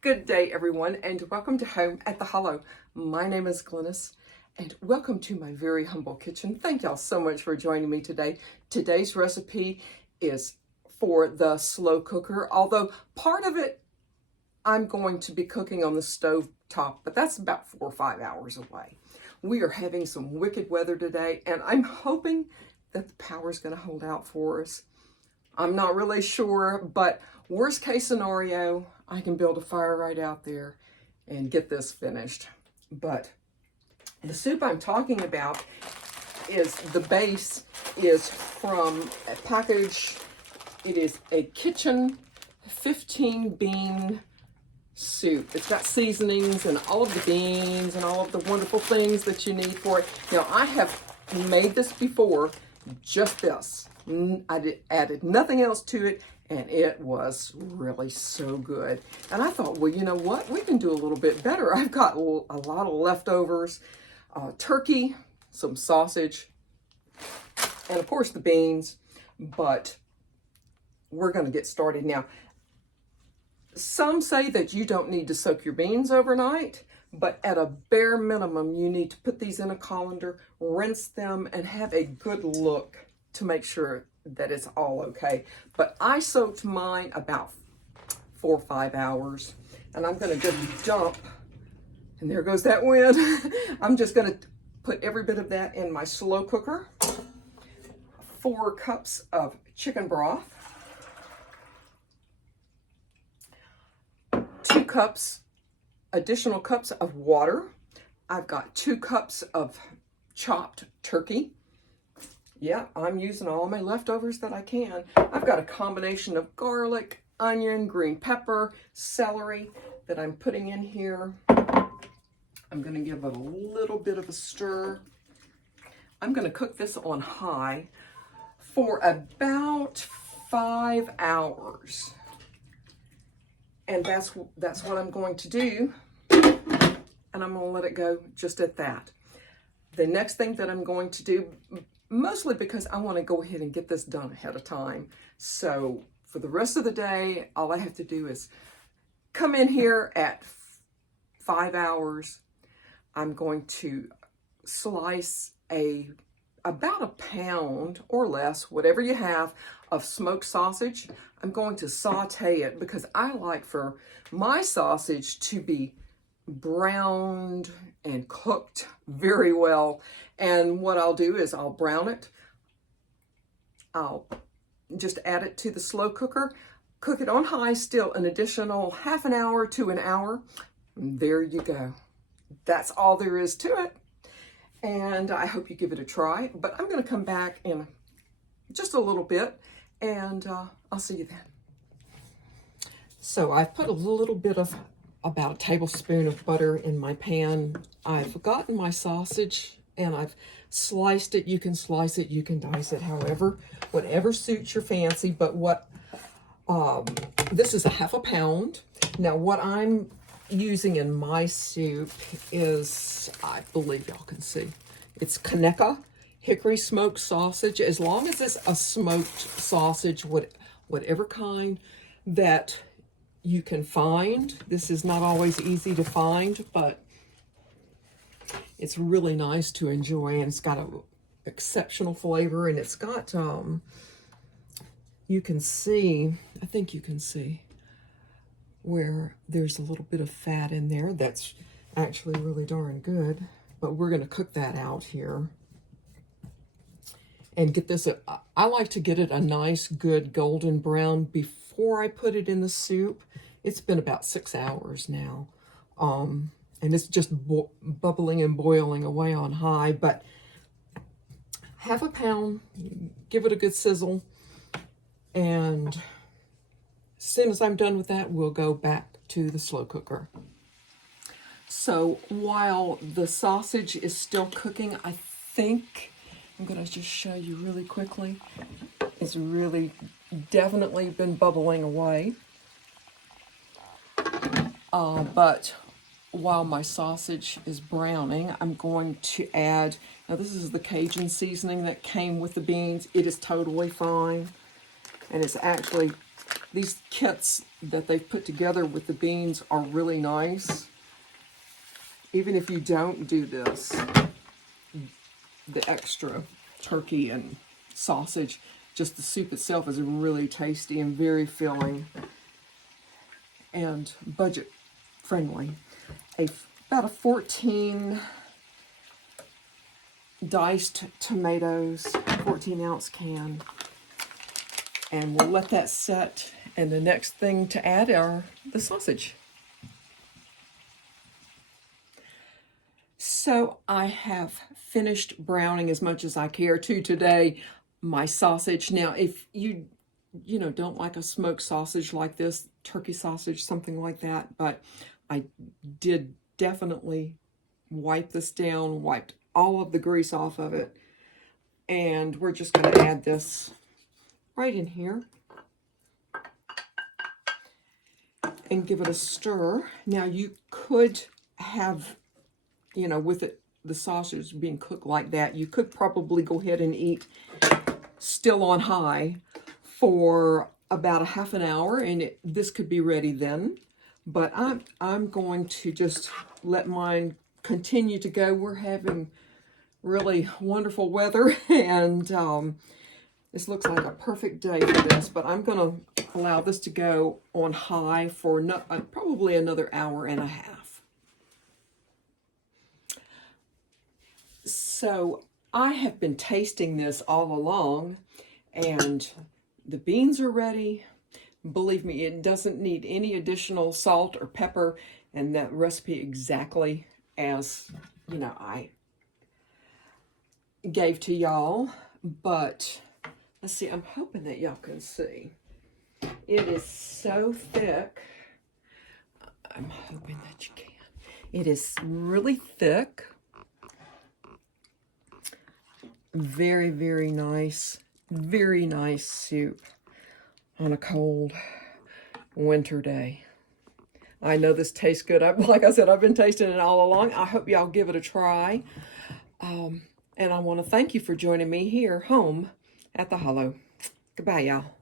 Good day, everyone, and welcome to Home at the Hollow. My name is Glennis, and welcome to my very humble kitchen. Thank y'all so much for joining me today. Today's recipe is for the slow cooker, although part of it I'm going to be cooking on the stove top, but that's about 4 or 5 hours away. We are having some wicked weather today, and I'm hoping that the power is going to hold out for us. I'm not really sure, but worst case scenario, I can build a fire right out there and get this finished. But the soup I'm talking about is, the base is from a package. It is a kitchen 15 bean soup. It's got seasonings and all of the beans and all of the wonderful things that you need for it. Now, I have made this before, just this. I added nothing else to it, and it was really so good. And I thought, well, you know what? We can do a little bit better. I've got a lot of leftovers, turkey, some sausage, and of course the beans, but we're going to get started now. Some say that you don't need to soak your beans overnight, but at a bare minimum, you need to put these in a colander, rinse them, and have a good look to make sure that it's all okay. But I soaked mine about 4 or 5 hours, and I'm going to just dump, and there goes that wind. I'm just going to put every bit of that in my slow cooker. 4 cups of chicken broth, 2 cups, additional cups of water. I've got 2 cups of chopped turkey. Yeah, I'm using all my leftovers that I can. I've got a combination of garlic, onion, green pepper, celery that I'm putting in here. I'm going to give it a little bit of a stir. I'm going to cook this on high for about 5 hours. And that's what I'm going to do. And I'm going to let it go just at that. The next thing that I'm going to do, mostly because I want to go ahead and get this done ahead of time. So for the rest of the day, all I have to do is come in here at 5 hours. I'm going to slice about a pound or less, whatever you have, of smoked sausage. I'm going to saute it because I like for my sausage to be browned and cooked very well. And what I'll do is I'll brown it. I'll just add it to the slow cooker, cook it on high still an additional half an hour to an hour. And there you go. That's all there is to it. And I hope you give it a try. But I'm going to come back in just a little bit, and I'll see you then. So I've put a little bit of, about a tablespoon of butter in my pan. I've gotten my sausage and I've sliced it. You can slice it, you can dice it, however, whatever suits your fancy. But this is a half a pound. Now what I'm using in my soup is, I believe y'all can see, it's Conecuh hickory smoked sausage. As long as it's a smoked sausage, whatever kind that you can find. This is not always easy to find, but it's really nice to enjoy, and it's got an exceptional flavor, and it's got, you can see, I think you can see where there's a little bit of fat in there. That's actually really darn good, but we're going to cook that out here and get this, I like to get it a nice good golden brown before I put it in the soup. It's been about 6 hours now, and it's just bubbling and boiling away on high. But half a pound, give it a good sizzle, and as soon as I'm done with that, we'll go back to the slow cooker. So while the sausage is still cooking, I think I'm going to just show you really quickly. It's really definitely been bubbling away. But while my sausage is browning, I'm going to add, now this is the Cajun seasoning that came with the beans. It is totally fine, and it's actually These kits that they've put together with the beans are really nice. Even if you don't do this, the extra turkey and sausage, just the soup itself is really tasty and very filling and budget friendly. About a 14 diced tomatoes, 14-ounce can. And we'll let that set. And the next thing to add are the sausage. So I have finished browning as much as I care to today my sausage. Now, if you don't like a smoked sausage like this, turkey sausage, something like that, but I did definitely wipe this down, wiped all of the grease off of it, and we're just going to add this right in here and give it a stir. Now, you could have, with it, the sausage being cooked like that, you could probably go ahead and eat still on high for about a half an hour, and this could be ready then. But I'm going to just let mine continue to go. We're having really wonderful weather, and this looks like a perfect day for this. But I'm going to allow this to go on high for probably another hour and a half. So I have been tasting this all along, and the beans are ready. Believe me, it doesn't need any additional salt or pepper, and that recipe exactly as, I gave to y'all. But let's see, I'm hoping that y'all can see. It is so thick. I'm hoping that you can. It is really thick. Very, very nice soup on a cold winter day. I know this tastes good. Like I said, I've been tasting it all along. I hope y'all give it a try. And I want to thank you for joining me here home at the Hollow. Goodbye, y'all.